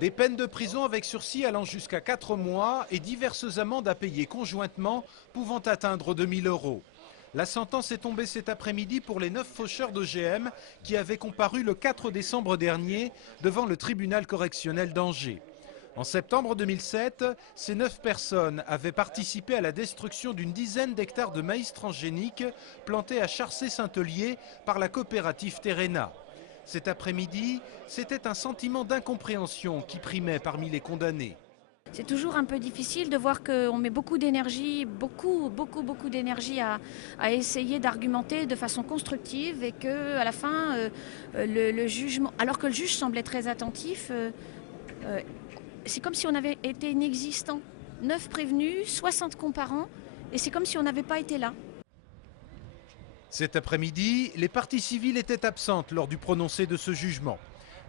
Des peines de prison avec sursis allant jusqu'à 4 mois et diverses amendes à payer conjointement pouvant atteindre 2 000 €. La sentence est tombée cet après-midi pour les 9 faucheurs d'OGM qui avaient comparu le 4 décembre dernier devant le tribunal correctionnel d'Angers. En septembre 2007, ces 9 personnes avaient participé à la destruction d'une dizaine d'hectares de maïs transgénique plantés à Charcé-Saint-Helier par la coopérative Terrena. Cet après-midi, c'était un sentiment d'incompréhension qui primait parmi les condamnés. C'est toujours un peu difficile de voir qu'on met beaucoup d'énergie, beaucoup d'énergie à essayer d'argumenter de façon constructive et qu'à la fin, le jugement, alors que le juge semblait très attentif, c'est comme si on avait été inexistant. 9 prévenus, 60 comparants, et c'est comme si on n'avait pas été là. Cet après-midi, les parties civiles étaient absentes lors du prononcé de ce jugement.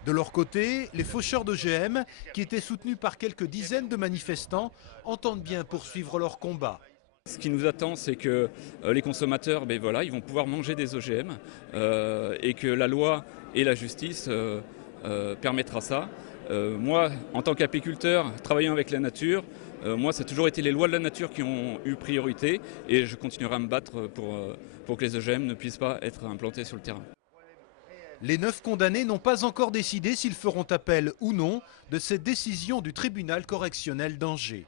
De leur côté, les faucheurs d'OGM, qui étaient soutenus par quelques dizaines de manifestants, entendent bien poursuivre leur combat. Ce qui nous attend, c'est que les consommateurs, ils vont pouvoir manger des OGM et que la loi et la justice permettra ça. Moi, en tant qu'apiculteur, travaillant avec la nature, moi, ça a toujours été les lois de la nature qui ont eu priorité et je continuerai à me battre pour que les OGM ne puissent pas être implantés sur le terrain. Les 9 condamnés n'ont pas encore décidé s'ils feront appel ou non de cette décision du tribunal correctionnel d'Angers.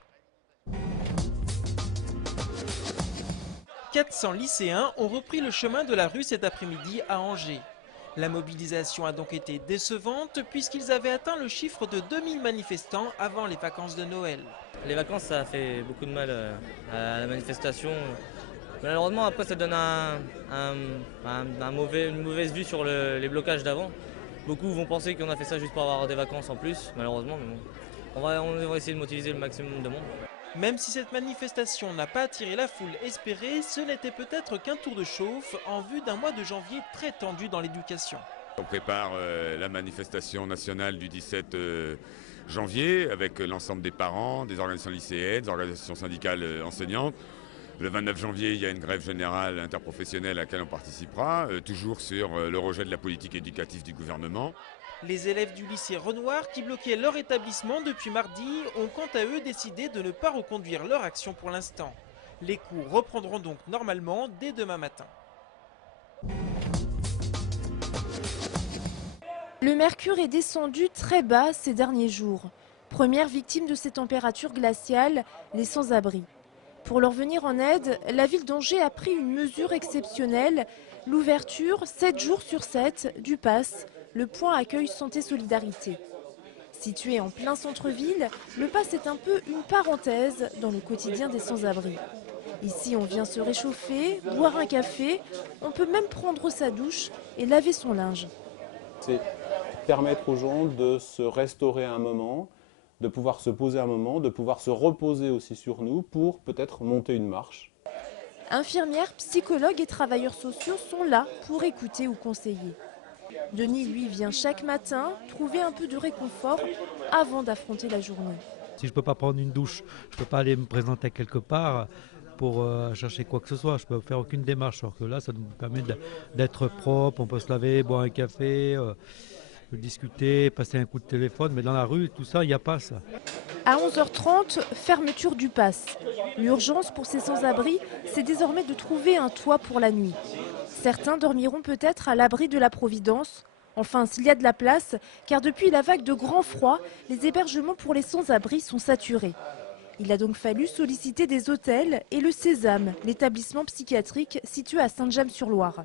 400 lycéens ont repris le chemin de la rue cet après-midi à Angers. La mobilisation a donc été décevante puisqu'ils avaient atteint le chiffre de 2000 manifestants avant les vacances de Noël. Les vacances, ça a fait beaucoup de mal à la manifestation. Malheureusement, après, ça donne une mauvaise vue sur les blocages d'avant. Beaucoup vont penser qu'on a fait ça juste pour avoir des vacances en plus, malheureusement. Mais bon, on va essayer de mobiliser le maximum de monde. Même si cette manifestation n'a pas attiré la foule espérée, ce n'était peut-être qu'un tour de chauffe en vue d'un mois de janvier très tendu dans l'éducation. On prépare la manifestation nationale du 17 janvier avec l'ensemble des parents, des organisations lycéennes, des organisations syndicales enseignantes. Le 29 janvier, il y a une grève générale interprofessionnelle à laquelle on participera, toujours sur le rejet de la politique éducative du gouvernement. Les élèves du lycée Renoir qui bloquaient leur établissement depuis mardi ont quant à eux décidé de ne pas reconduire leur action pour l'instant. Les cours reprendront donc normalement dès demain matin. Le mercure est descendu très bas ces derniers jours. Première victime de ces températures glaciales, les sans-abri. Pour leur venir en aide, la ville d'Angers a pris une mesure exceptionnelle, l'ouverture 7 jours sur 7 du PASS, le point accueil santé solidarité. Situé en plein centre-ville, le PASS est un peu une parenthèse dans le quotidien des sans-abri. Ici, on vient se réchauffer, boire un café, on peut même prendre sa douche et laver son linge. C'est permettre aux gens de se restaurer un moment, de pouvoir se poser un moment, de pouvoir se reposer aussi sur nous pour peut-être monter une marche. Infirmières, psychologues et travailleurs sociaux sont là pour écouter ou conseiller. Denis, lui, vient chaque matin trouver un peu de réconfort avant d'affronter la journée. Si je ne peux pas prendre une douche, je ne peux pas aller me présenter quelque part pour chercher quoi que ce soit. Je ne peux faire aucune démarche. Alors que là, ça nous permet d'être propre, on peut se laver, boire un café, discuter, passer un coup de téléphone. Mais dans la rue, tout ça, il n'y a pas ça. À 11h30, fermeture du PASS. L'urgence pour ces sans-abri, c'est désormais de trouver un toit pour la nuit. Certains dormiront peut-être à l'abri de la Providence. Enfin, s'il y a de la place, car depuis la vague de grand froid, les hébergements pour les sans-abri sont saturés. Il a donc fallu solliciter des hôtels et le Sésame, l'établissement psychiatrique situé à Saint-James-sur-Loire.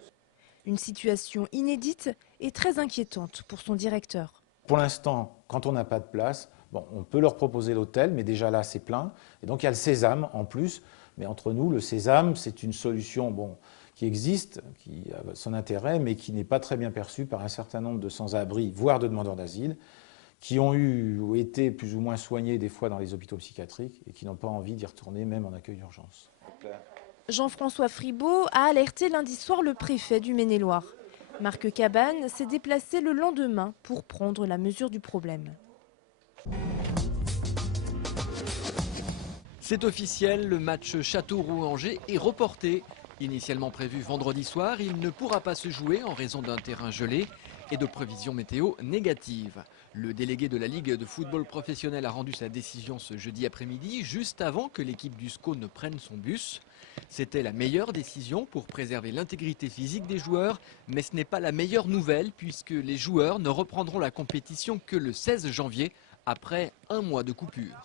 Une situation inédite et très inquiétante pour son directeur. Pour l'instant, quand on n'a pas de place, on peut leur proposer l'hôtel, mais déjà là, c'est plein. Et donc, il y a le Sésame en plus. Mais entre nous, le Sésame, c'est une solution qui existe, qui a son intérêt, mais qui n'est pas très bien perçue par un certain nombre de sans-abri, voire de demandeurs d'asile, qui ont eu ou été plus ou moins soignés des fois dans les hôpitaux psychiatriques et qui n'ont pas envie d'y retourner, même en accueil d'urgence. Jean-François Fribault a alerté lundi soir le préfet du Maine-et-Loire. Marc Cabane s'est déplacé le lendemain pour prendre la mesure du problème. C'est officiel, le match Châteauroux-Angers est reporté. Initialement prévu vendredi soir, il ne pourra pas se jouer en raison d'un terrain gelé et de prévisions météo négatives. Le délégué de la Ligue de football professionnel a rendu sa décision ce jeudi après-midi, juste avant que l'équipe du SCO ne prenne son bus. C'était la meilleure décision pour préserver l'intégrité physique des joueurs, mais ce n'est pas la meilleure nouvelle puisque les joueurs ne reprendront la compétition que le 16 janvier, après un mois de coupure.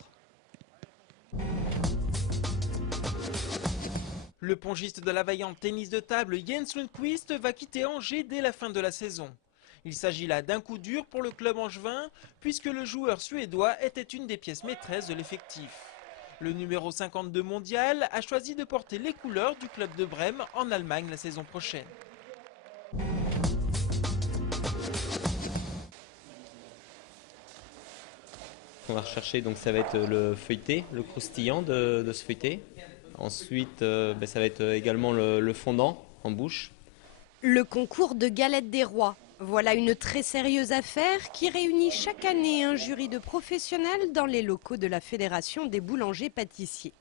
Le pongiste de la vaillante tennis de table Jens Lundqvist va quitter Angers dès la fin de la saison. Il s'agit là d'un coup dur pour le club angevin, puisque le joueur suédois était une des pièces maîtresses de l'effectif. Le numéro 52 mondial a choisi de porter les couleurs du club de Brême en Allemagne la saison prochaine. On va rechercher, donc ça va être le feuilleté, le croustillant de ce feuilleté. Ensuite, ça va être également le fondant en bouche. Le concours de galettes des rois. Voilà une très sérieuse affaire qui réunit chaque année un jury de professionnels dans les locaux de la Fédération des boulangers-pâtissiers.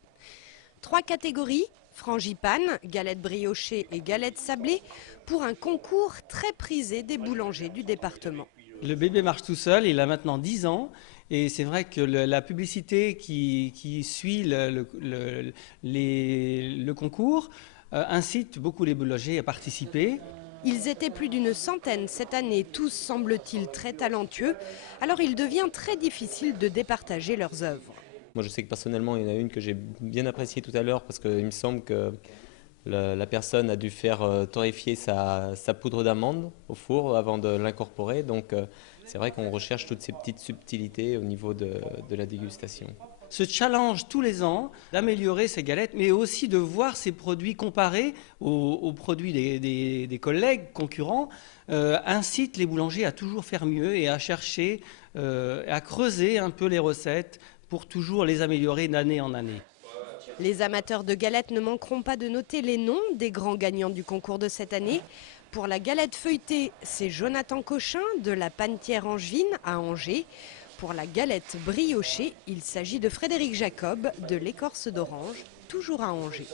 3 catégories, frangipane, galettes briochées et galettes sablées, pour un concours très prisé des boulangers du département. Le bébé marche tout seul, il a maintenant 10 ans. Et c'est vrai que la publicité qui suit le concours incite beaucoup les boulangers à participer. Ils étaient plus d'une centaine cette année, tous semble-t-il très talentueux. Alors il devient très difficile de départager leurs œuvres. Moi je sais que personnellement il y en a une que j'ai bien appréciée tout à l'heure parce qu'il me semble que la personne a dû faire torréfier sa poudre d'amande au four avant de l'incorporer. Donc c'est vrai qu'on recherche toutes ces petites subtilités au niveau de la dégustation. Ce challenge tous les ans d'améliorer ces galettes, mais aussi de voir ces produits comparés aux produits des collègues concurrents, incite les boulangers à toujours faire mieux et à chercher, à creuser un peu les recettes pour toujours les améliorer d'année en année. Les amateurs de galettes ne manqueront pas de noter les noms des grands gagnants du concours de cette année. Pour la galette feuilletée, c'est Jonathan Cochin de la Panetière Angevine à Angers. Pour la galette briochée, il s'agit de Frédéric Jacob de l'Écorce d'Orange, toujours à Angers.